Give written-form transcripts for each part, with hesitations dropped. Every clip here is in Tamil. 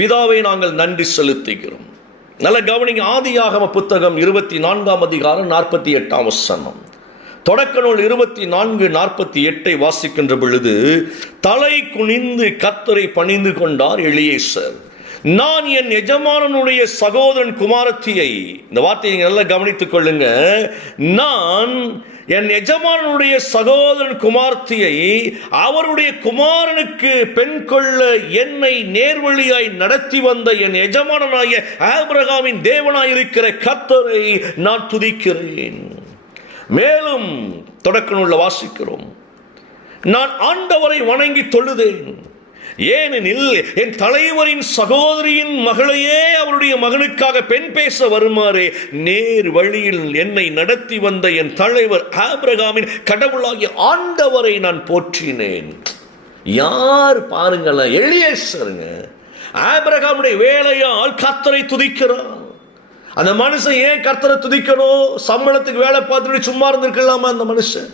பிதாவை நாங்கள் நன்றி செலுத்துகிறோம். நல்ல கவனிங்க. ஆதியாகம புத்தகம் 24 அதிகாரம் 48 வசனம். தொடக்க நூல் 24:48 வாசிக்கின்ற பொழுது, தலை குனிந்து கர்த்தரை பணிந்து கொண்டார் எலியேசர். நான் என் எஜமானனுடைய சகோதரன் குமாரத்தியை, இந்த வார்த்தையை நல்லா கவனித்துக் கொள்ளுங்க, நான் என் எஜமானனுடைய சகோதரன் குமாரத்தியை அவருடைய குமாரனுக்கு பெண் கொள்ள என்னை நேர்வழியாய் நடத்தி வந்த என் எஜமானனாகிய ஆபிரகாமின் தேவனாயிருக்கிற கர்த்தரை நான் துதிக்கிறேன். மேலும் தொடக்க நூலில் வாசிக்கிறோம், நான் ஆண்டவரை வணங்கி தொழுதேன், ஏனெனில் என் தலைவரின் சகோதரியின் மகளையே அவருடைய மகனுக்காக பெண் பேச வருமாறு நேர் வழியில் என்னை நடத்தி வந்த என் தலைவர் ஆபிரகாமின் கடவுளாகிய ஆண்டவரை நான் போற்றினேன். யார் பாருங்களேன், எலியேசருங்க. ஆபிரகாமுடைய வேலையால் கர்த்தரை துதிக்கிறார். அந்த மனுஷன் ஏன் கர்த்தரை துதிக்கணும்? சம்பளத்துக்கு வேலை பார்த்துட்டு சும்மா இருந்திருக்கலாமா? அந்த மனுஷன்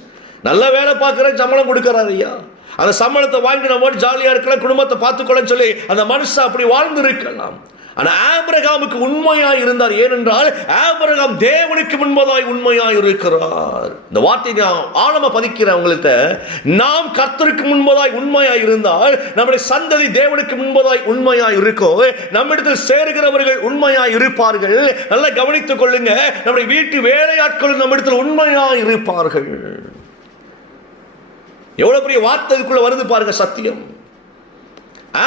நல்ல வேலை பார்க்கிற, சம்பளம் கொடுக்கிறார் ஐயா, அந்த சம்பளத்தை வாங்கி நம்ம ஜாலியா இருக்கலாம், குடும்பத்தை பார்த்துக்கொள்ளன்னு சொல்லி அந்த மனுஷன் அப்படி வாழ்ந்து இருக்கலாம். ஆனால் ஆபிரகாமுக்கு உண்மையாய் இருந்தார். ஏனென்றால் ஆபிரகாம் தேவனுக்கு முன்பதாய் உண்மையாய் இருக்கிறார். இந்த வார்த்தை ஆழமா பதிக்கிறேன் உங்கள்கிட்ட. நாம் கர்த்தருக்கு முன்பதாய் உண்மையாய் இருந்தால் நம்முடைய சந்ததி தேவனுக்கு முன்பதாய் உண்மையாய் இருக்கும். நம்மிடத்தில் சேருகிறவர்கள் உண்மையாய் இருப்பார்கள். நல்லா கவனித்துக் கொள்ளுங்க. நம்முடைய வீட்டு வேலையாட்கள் நம்மிடத்தில் உண்மையாய் இருப்பார்கள். எவ்வளவு பெரிய வார்த்தைக்குள்ள வருது பாருங்க, சத்தியம்.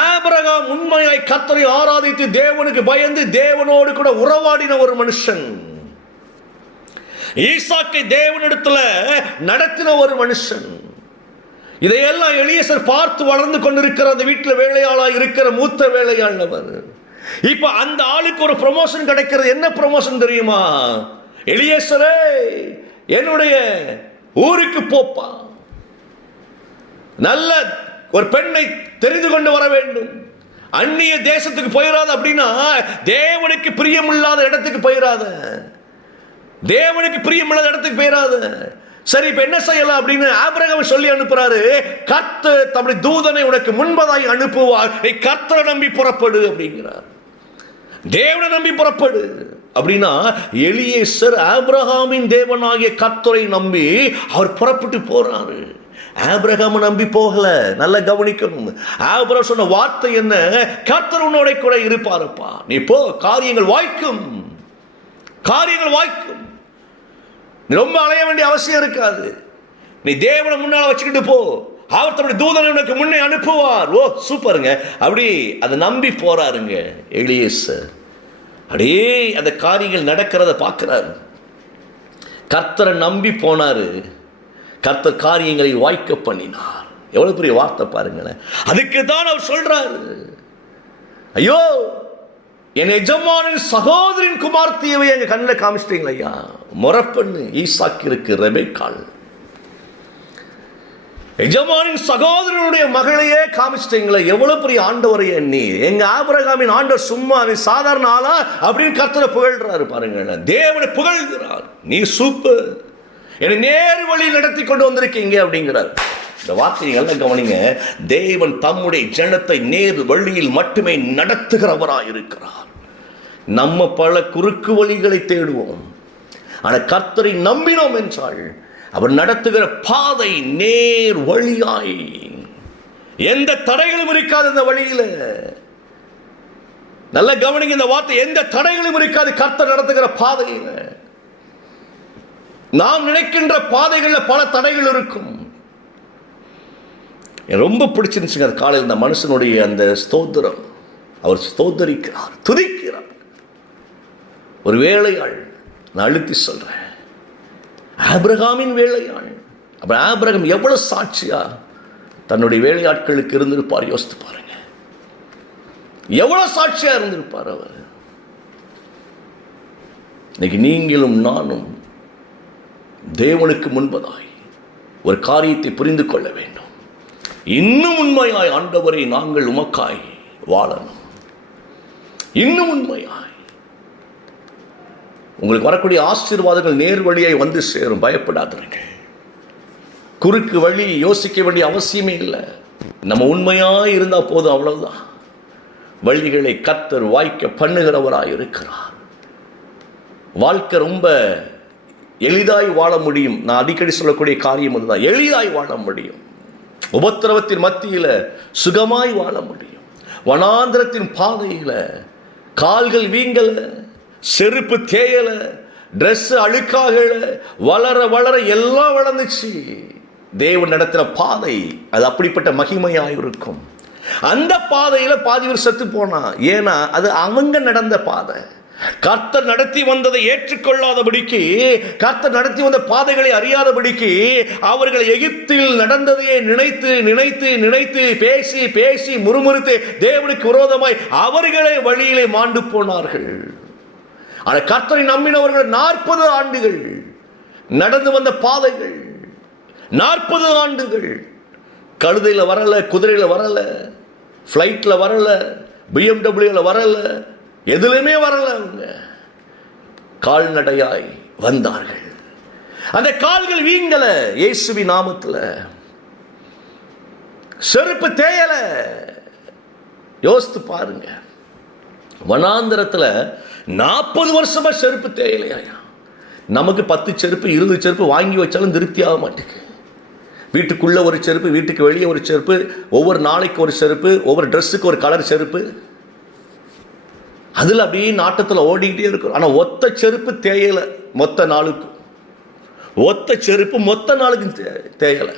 ஆபிரகாம் உண்மையாய் கர்த்தரை ஆராதித்து தேவனுக்கு பயந்து தேவனோடு கூட உறவாடின ஒரு மனுஷன். ஈசாக்கை தேவனிடத்துல நடத்தின ஒரு மனுஷன். இதையெல்லாம் எலியேசர் பார்த்து வளர்ந்து கொண்டிருக்கிற அந்த வீட்டில் வேலையாளாய் இருக்கிற மூத்த வேலையாளவர். இப்ப அந்த ஆளுக்கு ஒரு ப்ரமோஷன் கிடைக்கிறது. என்ன ப்ரமோஷன் தெரியுமா? எலியேசரே, என்னுடைய ஊருக்கு போப்பா, நல்ல ஒரு பெண்ணை தெரிந்து கொண்டு வர வேண்டும், அந்நிய தேசத்துக்கு போயிடாத, அப்படின்னா தேவனுக்கு பிரியமில்லாத இடத்துக்கு போயிடாத, தேவனுக்கு பிரியமில்லாத இடத்துக்கு போயிடாத. சரி, இப்ப என்ன செய்யலாம் அப்படின்னு ஆபிரகாம் சொல்லி அனுப்புறாரு. கர்த்தர் தம்முடைய தூதனை உனக்கு முன்பதாய் அனுப்புவார், நீ கர்த்தரை நம்பி புறப்படு அப்படிங்கிறார். தேவனை நம்பி புறப்படு அப்படின்னா, எலியேசர் ஆபிரகாமின் தேவனாகிய கர்த்தரை நம்பி அவர் புறப்பட்டு போறாரு. ஆபிரகாம் நம்பி போகல. நல்ல கவனிக்கணும். ஆபிரகாம் சொன்ன வார்த்தை என்ன? கர்த்தர் உன்னோட கூட இருப்பாருப்பா, நீ போ, காரியங்கள் வாய்க்கும், காரியங்கள் வாய்க்கும். நீ ரொம்ப அலைய வேண்டிய அவசியம் இருக்காது. நீ தேவனை முன்னால வச்சுக்கிட்டு போ, அவர் தம்முடைய தூதனை உனக்கு முன்னே அனுப்புவார். ஓ சூப்பருங்க. அப்படி அதை நம்பி போறாருங்க எலியேசர். அப்படியே அந்த காரியங்கள் நடக்கிறத பார்க்கிறாரு. கர்த்தரை நம்பி போனாரு, கர்த்தர் காரியங்களை வாய்க்க பண்ணினார். எவ்வளவு பெரிய வார்த்தை பாருங்களேன். அதுக்கு தான் அவர் சொல்றாரு, ஐயோ என் எஜமானின் சகோதரின் குமார்த்தியவை எங்க கண்ணில் காமிச்சிட்டீங்களா ஐயா. முறப்பண்ணு ஈசாக்கிற்கு ரெபெக்காள், எஜமானின் சகோதரனுடைய மகளையே காமிச்சிட்டீங்களா. எவ்வளவு பெரிய ஆண்டவரை எண்ணி. எங்க ஆபிரகாமின் ஆண்டவர் சும்மா நீ சாதாரண ஆளா அப்படின்னு கர்த்தரை புகழ்றாரு பாருங்க. தேவனை புகழ்கிறார். நீ சூப்பர், என்னை நேர் வழி நடத்தி கொண்டு வந்திருக்கீங்க அப்படிங்கிறார். இந்த வார்த்தைகளை கவனிங்க. தேவன் தம்முடைய ஜனத்தை நேர் வழியில் மட்டுமே நடத்துகிறவராய் இருக்கிறார். நம்ம பல குறுக்கு வழிகளை தேடுவோம், ஆனால் கர்த்தரை நம்பினோம் என்றால் அவர் நடத்துகிற பாதை நேர் வழியாய், எந்த தடைகளும் இருக்காது அந்த வழியில. நல்ல கவனிங்க இந்த வார்த்தை. எந்த தடைகளும் இருக்காது கர்த்தர் நடத்துகிற பாதையில. நாம் நினைக்கின்ற பாதைகளில் பல தடைகள் இருக்கும். ரொம்ப பிடிச்சிருந்துச்சுங்க அது காலையில் இந்த மனுஷனுடைய அந்த ஸ்தோத்திரம். அவர் ஸ்தோத்தரிக்கிறார், துதிக்கிறார். ஒரு வேலையாள், நான் அழுத்தி சொல்றேன், ஆபிரகாமின் வேலையாள். அப்ப ஆபிரகாம் எவ்வளவு சாட்சியா தன்னுடைய வேலையாட்களுக்கு இருந்திருப்பார். யோசித்து பாருங்க, எவ்வளவு சாட்சியா இருந்திருப்பார் அவர். இன்னைக்கு நீங்களும் நானும் தேவனுக்கு முன்பதாய் ஒரு காரியத்தை புரிந்து கொள்ள வேண்டும். இன்னும் உண்மையாய் ஆண்டவரை நாங்கள் உமக்காய் வாழணும். இன்னும் உண்மையாய் உங்களுக்கு வரக்கூடிய ஆசீர்வாதங்கள் நேர் வழியாய் வந்து சேரும். பயப்படாதீர்கள். குறுக்கு வழி யோசிக்க வேண்டிய அவசியமே இல்லை. நம்ம உண்மையாய் இருந்தால் போதும், அவ்வளவுதான். வழிகளை கர்த்தர் வாய்க்க பண்ணுகிறவராய் இருக்கிறார். வாழ்க்கை ரொம்ப எளிதாய் வாழ முடியும். நான் அடிக்கடி சொல்லக்கூடிய காரியம் அதுதான். எளிதாய் வாழ முடியும். உபத்திரவத்தின் மத்தியில் சுகமாய் வாழ முடியும். வனாந்திரத்தின் பாதையில் கால்கள் வீங்கல, செருப்பு தேயல, ட்ரெஸ் அழுக்காகல, வளர வளர எல்லாம் வளர்ந்துச்சு. தேவன் நடத்துகிற பாதை அது அப்படிப்பட்ட மகிமையாயிருக்கும். அந்த பாதையில பாதி பேர் செத்து போனா. ஏன்னா அது அவங்க நடந்த பாதை. கர்த்தர் நடத்தி வந்ததை ஏற்றுக்கொள்ளாதபடிக்கு, கர்த்தர் நடத்தி வந்த பாதைகளை அறியாதபடிக்கு அவர்கள் எகிப்தில் நடந்ததையே நினைத்து நினைத்து நினைத்து பேசி பேசி முறுமுறுத்து தேவனுக்கு விரோதமாய் அவர்களே வழியிலே மாண்டு போனார்கள். ஆனால் கர்த்தரை நம்பினவர்கள் 40 ஆண்டுகள் நடந்து வந்த பாதைகள், 40 ஆண்டுகள் கழுதையில் வரல, குதிரையில் வரல, ஃப்ளைட்டில் வரல, BMW வரல, எதுலையுமே வரல. அவங்க கால்நடையாய் வந்தார்கள். அந்த கால்கள் வீங்கல. இயேசுவின் நாமத்தில் செருப்பு தேயல. யோசித்து பாருங்க. வனாந்திரத்தில் 40 வருஷமா செருப்பு தேயலையா? நமக்கு 10 செருப்பு 20 செருப்பு வாங்கி வச்சாலும் திருப்தி ஆக மாட்டேங்குது. வீட்டுக்குள்ள ஒரு செருப்பு, வீட்டுக்கு வெளியே ஒரு செருப்பு, ஒவ்வொரு நாளைக்கு ஒரு செருப்பு, ஒவ்வொரு ட்ரெஸ்ஸுக்கு ஒரு கலர் செருப்பு, அதில் அப்படியே நாட்டத்தில் ஓடிக்கிட்டே இருக்கும். ஆனால் ஒத்த செருப்பு தேயலை. மொத்த நாளுக்கு ஒத்த செருப்பு மொத்த நாளுக்கு தேயலை.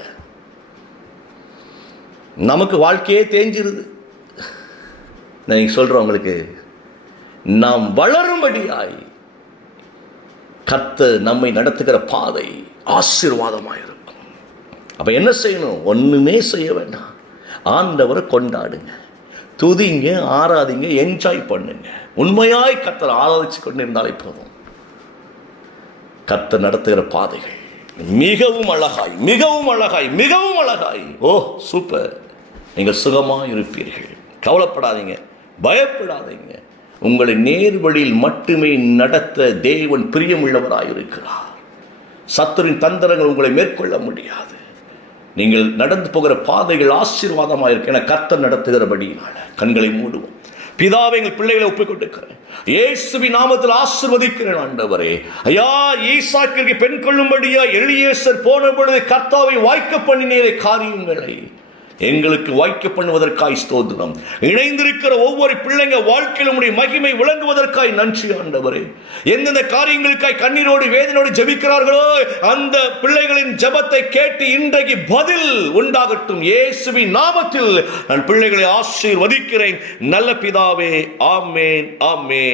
நமக்கு வாழ்க்கையே தேஞ்சிருது. நான் சொல்கிறேன் உங்களுக்கு, நாம் வளரும்படியாய் கர்த்தர் நம்மை நடத்துகிற பாதை ஆசீர்வாதமாக இருக்கும். அப்போ என்ன செய்யணும்? ஒன்றுமே செய்ய வேண்டாம். ஆண்டவரை கொண்டாடுங்க, துதிங்க, ஆராதிங்க, என்ஜாய் பண்ணுங்க. உண்மையாய் கர்த்தர் ஆராதிச்சு கொண்டு இருந்தாலே போதும். கர்த்தர் நடத்துகிற பாதைகள் மிகவும் அழகாய், மிகவும் அழகாய், மிகவும் அழகாய். ஓ சூப்பர்! நீங்கள் சுகமாக இருப்பீர்கள். கவலைப்படாதீங்க, பயப்படாதீங்க. உங்களை நேர் வழியில் மட்டுமே நடத்த தேவன் பிரியமுள்ளவராயிருக்கிறார். சத்துருவின் தந்திரங்கள் உங்களை மேற்கொள்ள முடியாது. நீங்கள் நடந்து போகிற பாதைகள் ஆசீர்வாதமாக இருக்கு. என கர்த்தர் நடத்துகிறபடியினால கண்களை மூடுவோம். பிதாவை, எங்கள் பிள்ளைகளை ஒப்புக் கொடுக்கிறேன். இயேசுவின் நாமத்தில் ஆசீர்வதிக்கிறேன். ஆண்டவரே, ஐயா, ஈசாக்கிற்கு பெண் கொள்ளும்படியா எலியேசர் போன பொழுது கர்த்தாவை வாய்க்க பண்ணினீரே காரியங்களை எங்களுக்கு வாய்க்க பண்ணுவதற்காய் ஸ்தோத்திரம். இணைந்திருக்கிற ஒவ்வொரு பிள்ளைங்க வாழ்க்கையில் உம்முடைய மகிமை விளங்குவதற்காய் நன்றி ஆண்டவரே. எந்தெந்த காரியங்களுக்காய் கண்ணீரோடு வேதனோடு ஜெபிக்கிறார்களோ அந்த பிள்ளைகளின் ஜெபத்தை கேட்டு இன்றைக்கு பதில் உண்டாகட்டும். இயேசுவின் நாமத்தில் நான் பிள்ளைகளை ஆசீர்வதிக்கிறேன். நல்ல பிதாவே, ஆமென், ஆமென்.